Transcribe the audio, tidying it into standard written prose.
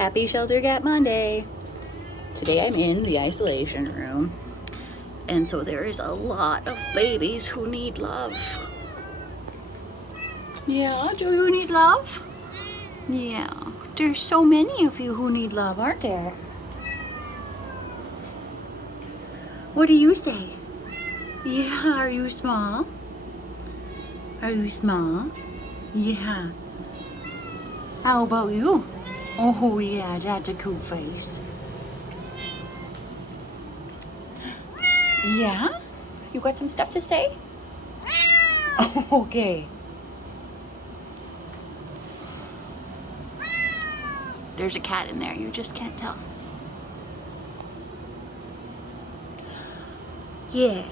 Happy Shelter Cat Monday. Today I'm in the isolation room, and so there is a lot of babies who need love. Yeah, do you need love? Yeah, there's so many of you who need love, aren't there? What do you say? Yeah, are you small? Are you small? Yeah. How about you? Oh yeah, that's a cool face. Yeah? You got some stuff to say? Okay. There's a cat in there, you just can't tell. Yeah.